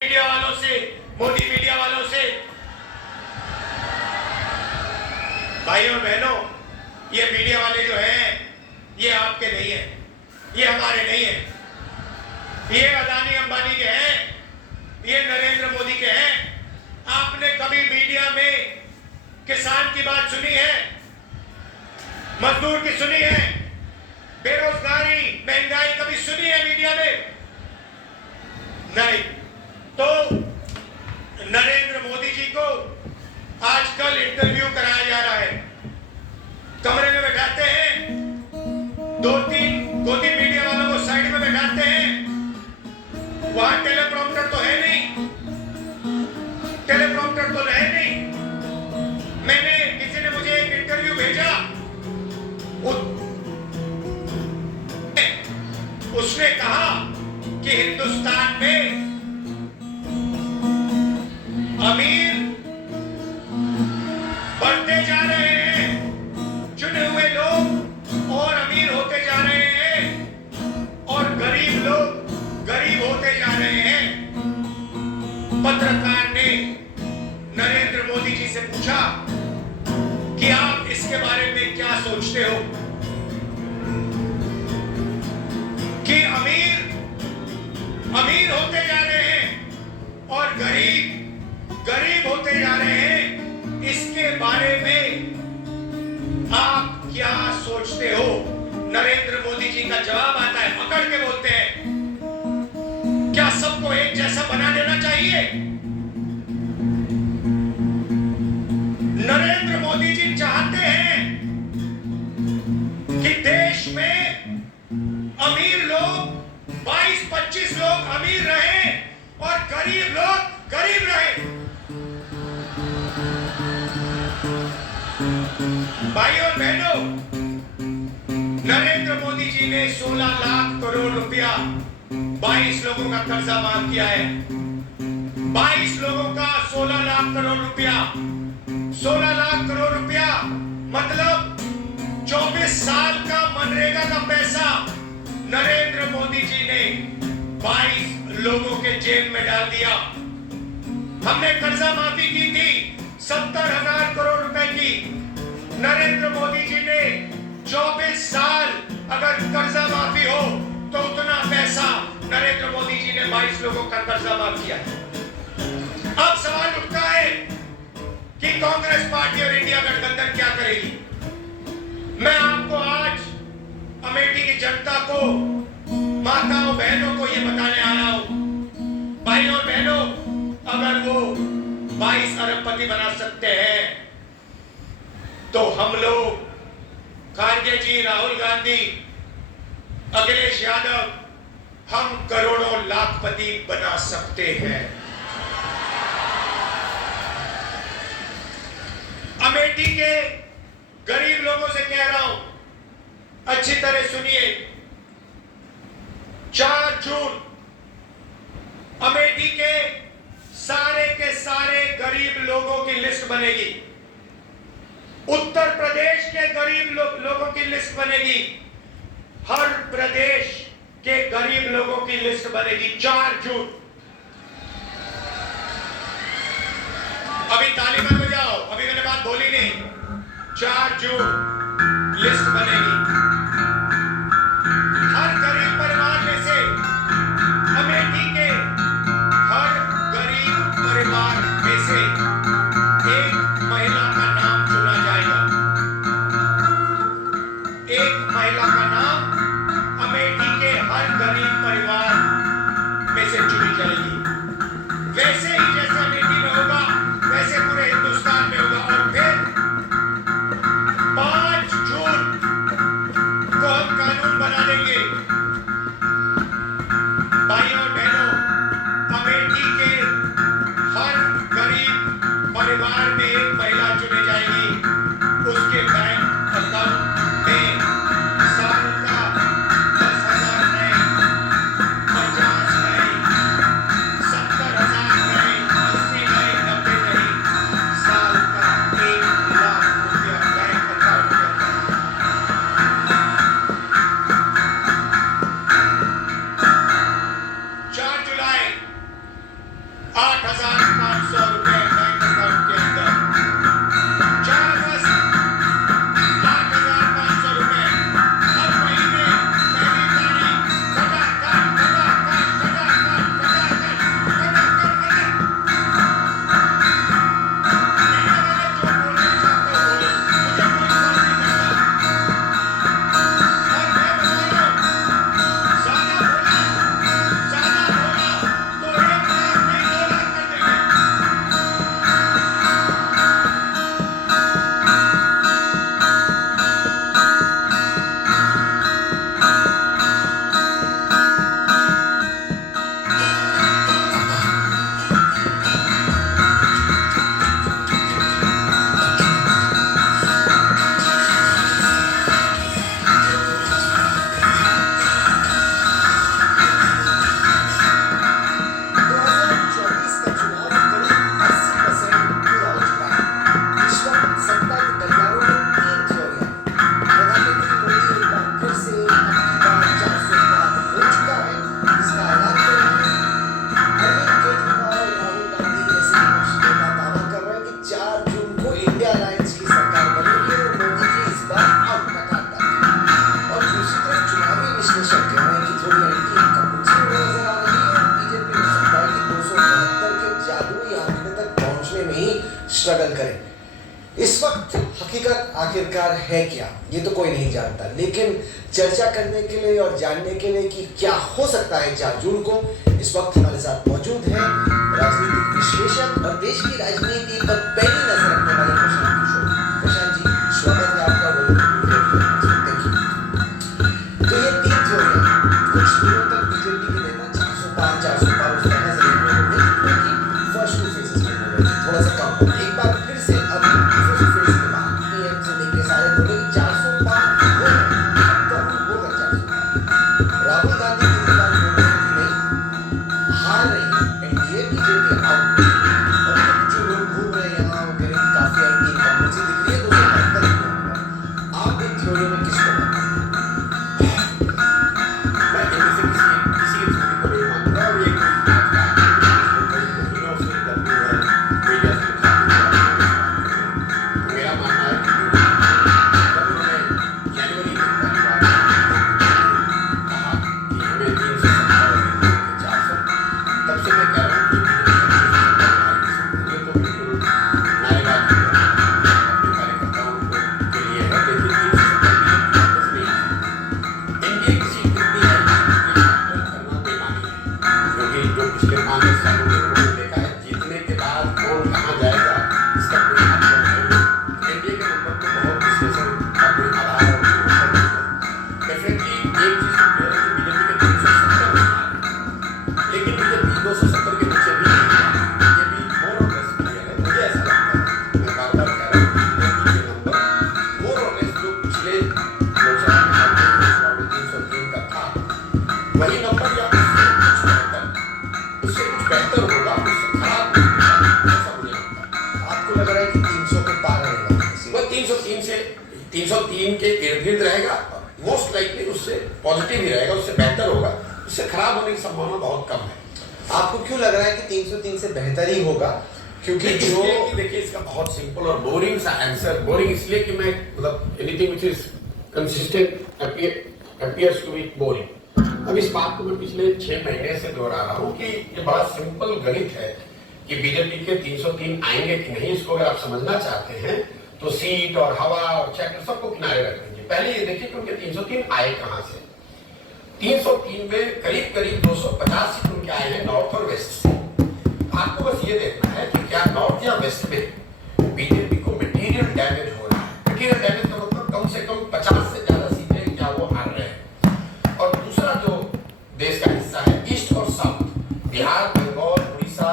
Media वालों से, Modi media वालों से, भाइयों और बहनों, ये मीडिया वाले जो हैं, ये आपके नहीं है, ये हमारे नहीं है, ये अदानी अंबानी के हैं, ये नरेंद्र मोदी के हैं। आपने कभी मीडिया में किसान की बात सुनी है, मजदूर की सुनी है, बेरोजगारी, महंगाई कभी सुनी है मीडिया में? नहीं। तो नरेंद्र मोदी जी को आजकल इंटरव्यू कराया जा रहा है, कमरे में बैठाते हैं, दो तीन मीडिया वालों को साइड में बैठाते हैं, वहां टेलीप्रॉम्प्टर तो है नहीं, टेलीप्रॉम्प्टर तो है नहीं। मैंने किसी ने मुझे एक इंटरव्यू भेजा, उसने कहा कि हिंदुस्तान में अमीर बढ़ते जा रहे हैं, चुने हुए लोग और अमीर होते जा रहे हैं और गरीब लोग गरीब होते जा रहे हैं। पत्रकार ने नरेंद्र मोदी जी से पूछा कि आप इसके बारे में क्या सोचते हो कि अमीर होते जा रहे हैं और गरीब होते जा रहे हैं, इसके बारे में आप क्या सोचते हो? नरेंद्र मोदी जी का जवाब आता है, पकड़ के बोलते हैं, क्या सबको एक जैसा बना देना चाहिए? नरेंद्र मोदी जी चाहते हैं कि देश में अमीर लोग 22-25 लोग अमीर रहे और गरीब लोग गरीब रहे। भाइयों और बहनों, नरेंद्र मोदी जी ने 16 लाख करोड़ रुपया 22 लोगों का कर्जा माफ किया है। 22 लोगों का 16 लाख करोड़ रुपया, 16 लाख करोड़ रुपया मतलब 24 साल का मनरेगा का पैसा नरेंद्र मोदी जी ने 22 लोगों के जेब में डाल दिया। हमने कर्जा माफी की थी 70,000 करोड़ रुपए की। नरेंद्र मोदी जी ने 24 साल अगर कर्जा माफी हो तो उतना पैसा नरेंद्र मोदी जी ने 22 लोगों का कर्जा माफ किया। अब सवाल उठता है कि कांग्रेस पार्टी और इंडिया गठबंधन क्या करेगी। मैं आपको आज अमेठी की जनता को, माताओं बहनों को यह बताने आया हूं, भाइयों और बहनों, अगर वो 22 अरबपति बना सकते हैं तो हम लोग, खड़गे जी, राहुल गांधी, अखिलेश यादव, हम करोड़ों लाखपति बना सकते हैं। अमेठी के गरीब लोगों से कह रहा हूं, अच्छी तरह सुनिए, 4 जून अमेठी के सारे गरीब लोगों की लिस्ट बनेगी। उत्तर प्रदेश के गरीब लोगों की लिस्ट बनेगी, हर प्रदेश के गरीब लोगों की लिस्ट बनेगी 4 जून। अभी ताली मत बजाओ, अभी मैंने बात बोली नहीं। 4 जून लिस्ट बनेगी। हर गरीब परिवार में से, अमेठी के हर गरीब परिवार में से एक महिला का नाम चुना जाएगा। एक महिला का नाम अमेठी के हर गरीब परिवार में से चुनी जाएगी। वैसे ही जैसा अमेठी में होगा वैसे पूरे हिंदुस्तान में होगा। और फिर 5 जून 8,500 रुपए बैंक अकाउंट के अंदर। 4 अगस्त 8,500 रुपए हर महीने पहली तारीख खटाखट खटाखट खटाखट खटाखट खटाखट स्ट्रगल करें। इस वक्त हकीकत आखिरकार है क्या, ये तो कोई नहीं जानता, लेकिन चर्चा करने के लिए और जानने के लिए कि क्या हो सकता है 4 जून को, इस वक्त हमारे साथ मौजूद हैं राजनीतिक विश्लेषक और देश की राजनीति पर पैनी नजर रखने वाले प्रशांत किशोर। प्रशांत जी, स्वागत है आपका। तो ये 3 थ्योरियां कुछ दिनों तक बीजेपी के नेता 405 उस तरह से फर्स्ट 2 फेजेस में बोल रहे थे, थोड़ा सा कम हो। एक बार फिर से अब फर्स्ट फेज के बाद पीएम से लेके सारे बोले 405 होगा 405। राहुल गांधी की बात बोल रहे हैं कि नहीं, हार रही एनडीए, बीजेपी आउट। और जो लोग घूम रहे हैं यहाँ, वो कह रहे हैं काफी आएंगी, कांग्रेस दिख रही है 272। आप इन थ्योरी में किसको के इर्द-गिर्द रहेगा, मोस्ट लाइकली उससे पॉजिटिव ही रहेगा, उससे बेहतर होगा, उससे खराब होने की संभावना बहुत कम है। आपको क्यों लग रहा है कि 303 से बेहतर ही होगा? क्योंकि जो देखिए इसका बहुत सिंपल और बोरिंग सा आंसर, बोरिंग इसलिए कि मैं मतलब anything which is consistent appears to be boring. अब इस बात को मैं पिछले 6 महीने से दोहरा रहा हूँ कि ये बड़ा सिंपल गणित है कि बीजेपी के 303 आएंगे कि नहीं। इसको अगर आप समझना चाहते हैं तो सीट और हवा और चैप्टर सबको किनारे रख दीजिए। पहले ये देखिए कि उनके 303 आए कहां से। 303 में करीब करीब 250 सीट उनके आए हैं नॉर्थ और वेस्ट से। आपको बस ये देखना है कि क्या नॉर्थ या वेस्ट में बीजेपी को मटेरियल डैमेज हो रहा है। मटेरियल डैमेज का मतलब कम से कम 50 से ज्यादा सीटें क्या वो हार रहे हैं। और दूसरा जो देश का हिस्सा है ईस्ट और साउथ, बिहार, बंगाल, उड़ीसा,